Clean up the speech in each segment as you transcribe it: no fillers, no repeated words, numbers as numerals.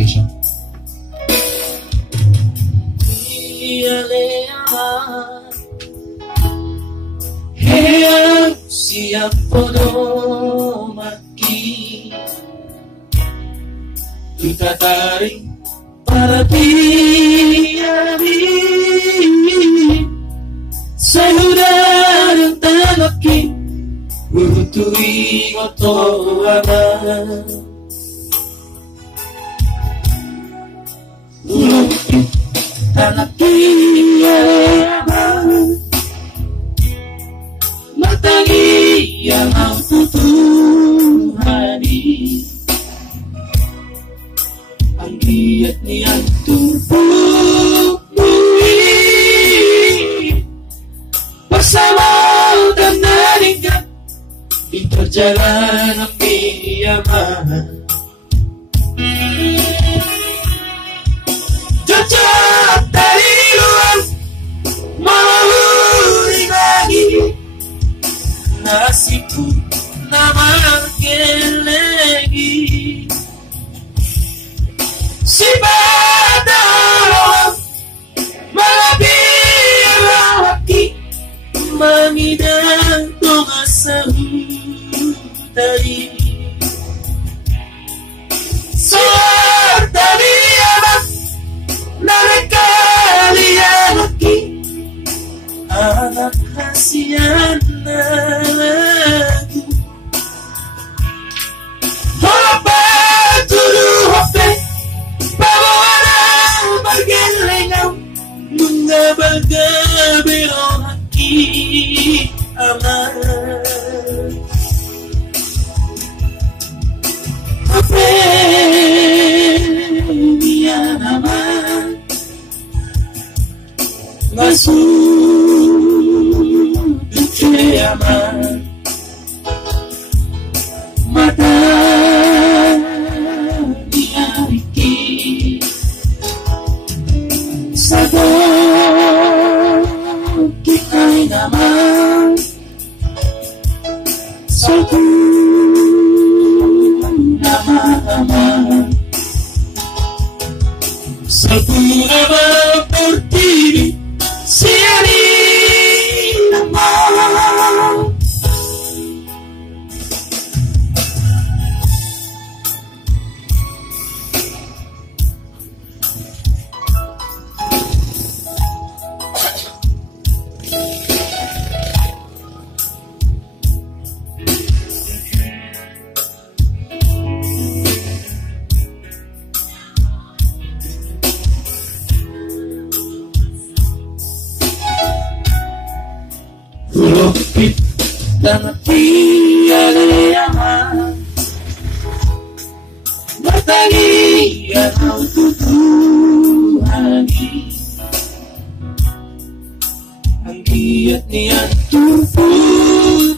location. Siapa maki kita tarik para piari saudara tanaki utui otoama tanaki matagi yang aku Tuhani ang giat niyang tubuhi bersama dan naringkat di perjalanan kiamat. Jejak dari luar mau dibagi nasibku nama lagi si badal malabir laki mangidang tumasahutai sortali amat narekali laki anak kasihan aku hope tudu hope bawana bergelengau mengabaga belong haki aman hope dia nama ngasuh aman mata diariki satu kita nama satu nama satu nama berdiri siari nama dan tiada yang bertagi yang untuk Tuhani ang giat niyan tubuhi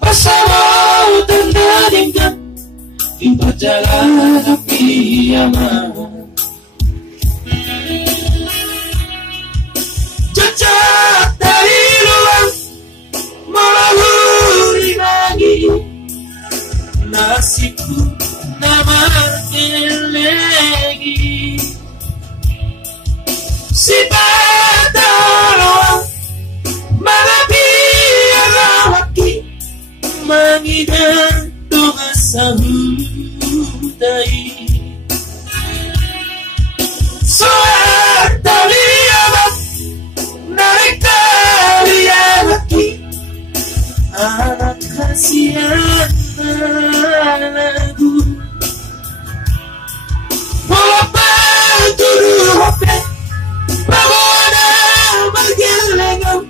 bersama tanda tingkat di perjalanan kiamat. Jejak dari luar melahuri lagi nasibku nama lagi si badal malabir laki mangidang tumasahutai suartali amat narekali laki anak kasihan aku walaupun tuduh hope bawana bergelengau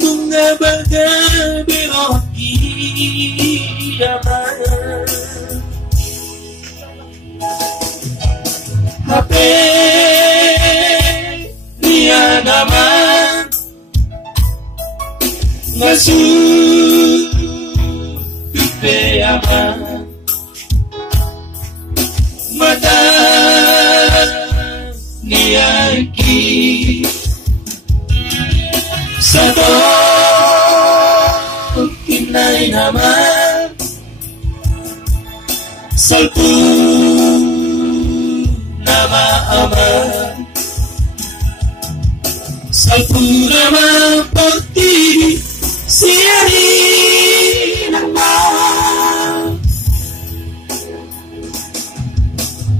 mengabaga belok kiamat HP dia nama ngasuh aman mata niaki satu kinai nama Salpu nama aman, salpu nama putih, siari nama,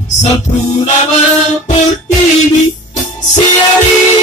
salpu nama putih, siari.